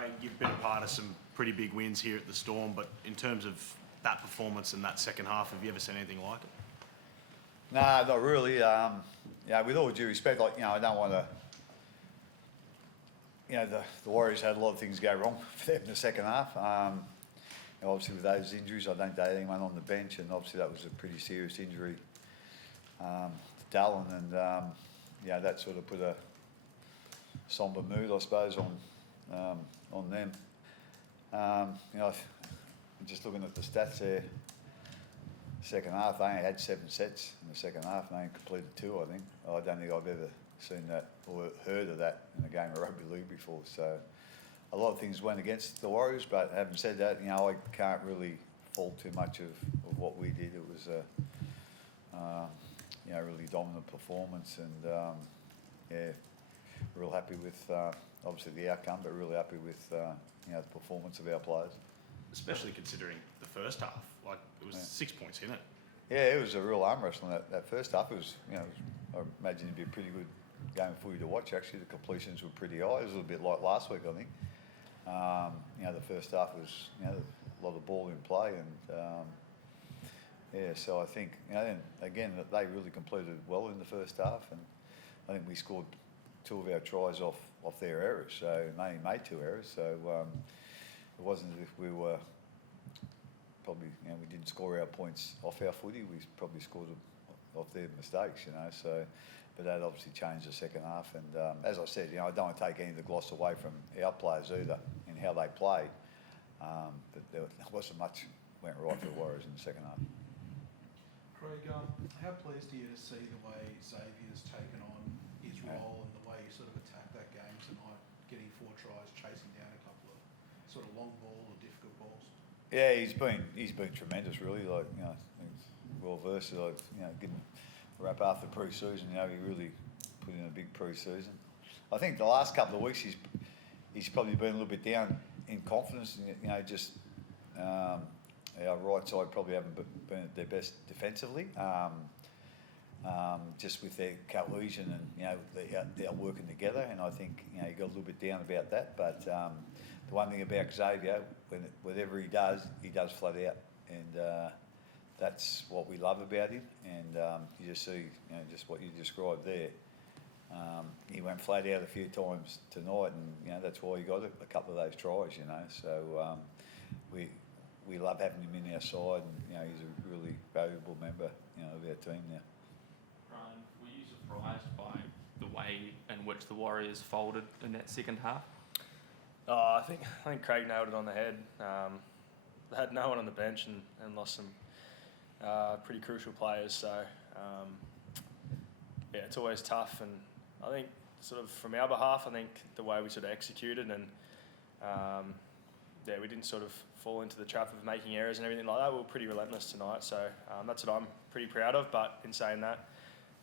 Craig, you've been a part of some pretty big wins here at the Storm, but in terms of that performance and that second half, have you ever seen anything like it? Nah, not really. With all due respect, I don't want to. The Warriors had a lot of things go wrong for them in the second half. Obviously, with those injuries, I don't date anyone on the bench, and obviously that was a pretty serious injury to Dallin, and that sort of put a sombre mood, I suppose, on them. Just looking at the stats there, second half, they only had 7 sets in the second half, and they only completed 2, I think. I don't think I've ever seen that or heard of that in a game of rugby league before. So a lot of things went against the Warriors, but having said that, I can't really fault too much of what we did. It was a really dominant performance, and real happy with obviously the outcome, but really happy with the performance of our players. Especially considering the first half, it was 6 points in it. Yeah, it was a real arm wrestle in that first half. It was, I imagine it'd be a pretty good game for you to watch. Actually, the completions were pretty high. It was a little bit like last week, I think. The first half was, a lot of ball in play, and so I think, again, that they really completed well in the first half, and I think we scored 2 of our tries off their errors, so they only made 2 errors, so it wasn't as if we were probably, we didn't score our points off our footy, we probably scored them off their mistakes, so, but that obviously changed the second half, and as I said, I don't want to take any of the gloss away from our players either in how they played, but there wasn't much went right for the Warriors in the second half. Craig, how pleased are you to see the way Xavier's taken on his role and the way you sort of attacked that game tonight, getting 4 tries, chasing down a couple of sort of long ball or difficult balls? Yeah, he's been tremendous, really. He's well versed. Getting a wrap after pre-season, he really put in a big pre-season. I think the last couple of weeks he's probably been a little bit down in confidence, and our right side probably haven't been at their best defensively, just with their cohesion and they're working together. And I think he got a little bit down about that. But the one thing about Xavier, whatever he does flat out, and that's what we love about him. And you just see, just what you described there. He went flat out a few times tonight, and that's why he got a couple of those tries. So we love having him in our side, and he's a really valuable member, of our team now. Ryan, were you surprised by the way in which the Warriors folded in that second half? I think Craig nailed it on the head. They had no one on the bench and lost some pretty crucial players. So it's always tough. And I think sort of from our behalf, I think the way we sort of executed and we didn't sort of fall into the trap of making errors and everything like that. We were pretty relentless tonight, so that's what I'm pretty proud of. But in saying that,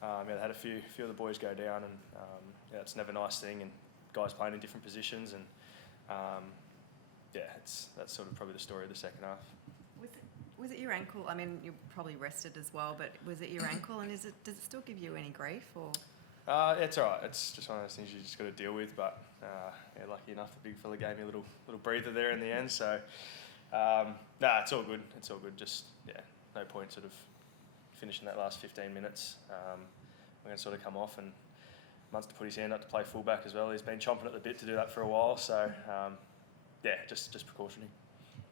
they had a few of the boys go down, and it's never a nice thing. And guys playing in different positions, and that's sort of probably the story of the second half. Was it your ankle? I mean, you're probably rested as well, but was it your ankle, and does it still give you any grief or? It's all right. It's just one of those things you just got to deal with. But lucky enough, the big fella gave me a little breather there in the end. So it's all good. It's all good. Just no point sort of finishing that last 15 minutes. We're going to sort of come off, and Munster put his hand up to play fullback as well. He's been chomping at the bit to do that for a while. So just precautionary.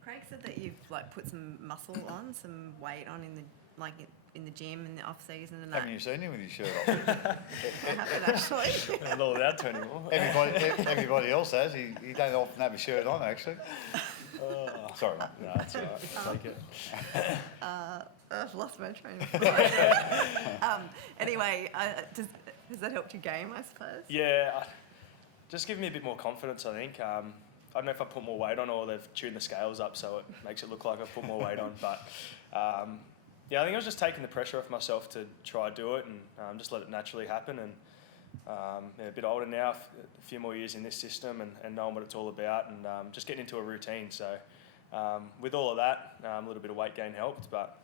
Craig said that you've put some muscle on, some weight on in the gym in the off season and that. Haven't you seen him with his shirt off? I haven't actually. Not allowed to anymore. Everybody else has. He don't often have a shirt on, actually. Sorry, mate. No, that's all right. I'll take it. I've lost my train of thought. Anyway, has that helped your game, I suppose? Yeah, just give me a bit more confidence, I think. I don't know if I put more weight on or they've tuned the scales up so it makes it look like I've put more weight on. But I think I was just taking the pressure off myself to try to do it and just let it naturally happen. And a bit older now, a few more years in this system and knowing what it's all about and just getting into a routine. So with all of that, a little bit of weight gain helped. But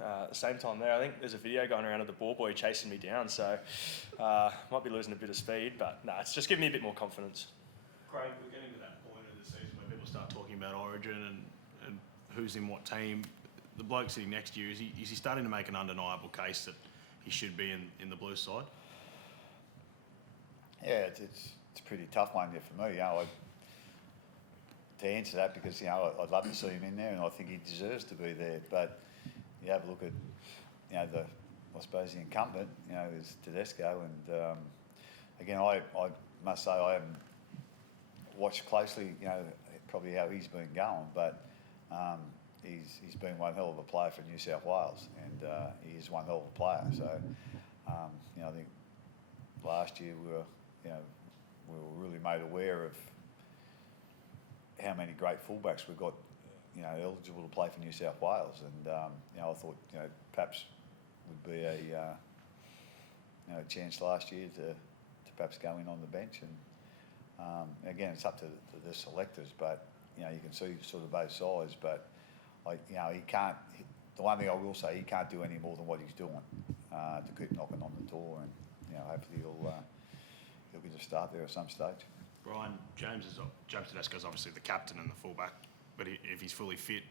at the same time there, I think there's a video going around of the ball boy chasing me down. So might be losing a bit of speed. But it's just giving me a bit more confidence. Craig, we're getting to that point of the Origin and who's in what team, the bloke sitting next to you, is he starting to make an undeniable case that he should be in the Blues side? Yeah, it's a pretty tough one there for me. To answer that, because I'd love to see him in there, and I think he deserves to be there. But you have a look at I suppose the incumbent is Tedesco, and again I must say I haven't watched closely probably how he's been going, but he's been one hell of a player for New South Wales, and he is one hell of a player. So I think last year we were really made aware of how many great fullbacks we've got, eligible to play for New South Wales, and I thought perhaps would be a chance last year to perhaps go in on the bench, and again it's up to the selectors, but you can see sort of both sides, but he can't. The one thing I will say, he can't do any more than what he's doing to keep knocking on the door, and hopefully he'll get a start there at some stage. Brian, James Tedesco is obviously the captain and the fullback, but if he's fully fit,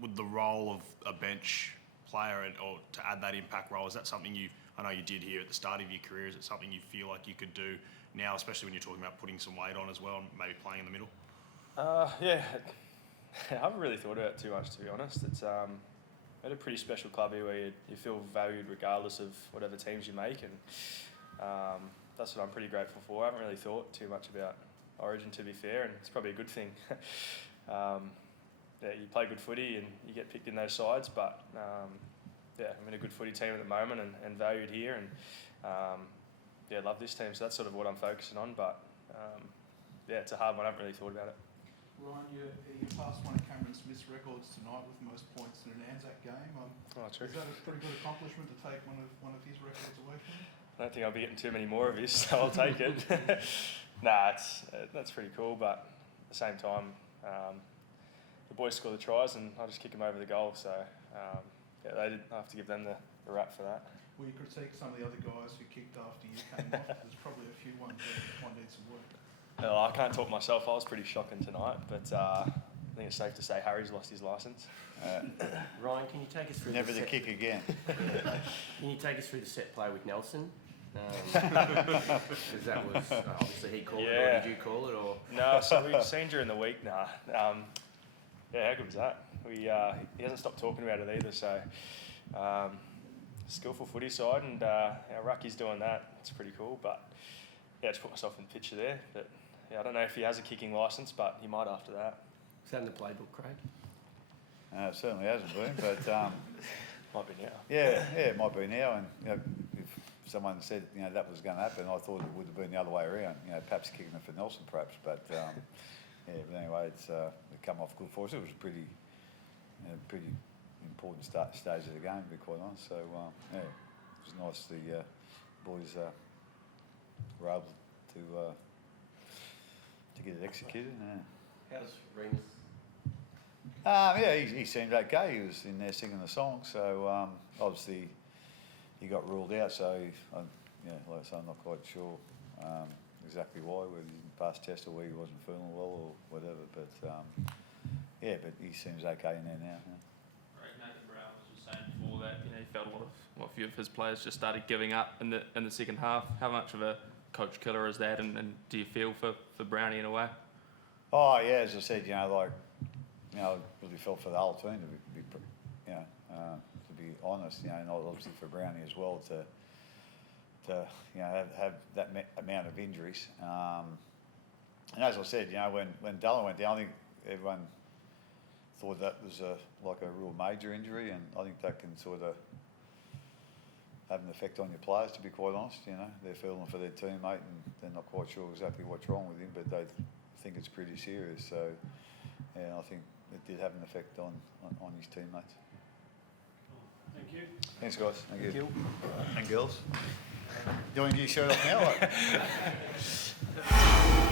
would the role of a bench player or to add that impact role, is that something I know you did here at the start of your career, is it something you feel like you could do now, especially when you're talking about putting some weight on as well and maybe playing in the middle? Yeah, I haven't really thought about it too much, to be honest. It's at a pretty special club here where you feel valued regardless of whatever teams you make, and that's what I'm pretty grateful for. I haven't really thought too much about Origin, to be fair, and it's probably a good thing. You play good footy and you get picked in those sides, but I'm in a good footy team at the moment and valued here, and love this team, so that's sort of what I'm focusing on, but it's a hard one. I haven't really thought about it. Ryan, you passed one of Cameron Smith's records tonight with most points in an Anzac game. True. Is that a pretty good accomplishment to take one of his records away from you? I don't think I'll be getting too many more of his, so I'll take it. That's pretty cool, but at the same time, the boys score the tries and I just kick them over the goal, so I have to give them the rap for that. Will you critique some of the other guys who kicked after you came off? There's probably a few ones that might need some work. I can't talk myself. I was pretty shocking tonight, but I think it's safe to say Harry's lost his licence. Ryan, can you take us through Never the kick again. Can you take us through the set play with Nelson? Because that was obviously he called it, or did you call it, or? No, so we've seen during the week. How good was that? He hasn't stopped talking about it either. So skillful footy side, and Rucky's doing that. It's pretty cool. But just put myself in the picture there. But I don't know if he has a kicking licence, but he might after that. Is that in the playbook, Craig? It certainly hasn't been, but Might be now. yeah, it might be now. And if someone said that was going to happen, I thought it would have been the other way around. Perhaps kicking it for Nelson, perhaps. But but anyway, it's come off good for us. It was a pretty important stage of the game, to be quite honest. So it was nice the boys were able to get it executed. How's Remus? He seemed okay. He was in there singing the song. So obviously he got ruled out. So like I say, I'm not quite sure exactly why. Whether he didn't pass test or whether he wasn't feeling well or whatever. But but he seems okay in there now. Right, Nathan Brown was just saying before that he felt a few of his players just started giving up in the second half. How much of a coach killer is that, and do you feel for Brownie in a way? Oh yeah, as I said, I really felt for the whole team to be honest, and obviously for Brownie as well to have that amount of injuries. And as I said, when Dallin went down, I think everyone thought that was a real major injury, and I think that can sort of have an effect on your players, to be quite honest. They're feeling for their teammate and they're not quite sure exactly what's wrong with him, but they think it's pretty serious. So I think it did have an effect on his teammates. Thank you. Thanks, guys. Thank you. And girls. You want to get your shirt off now?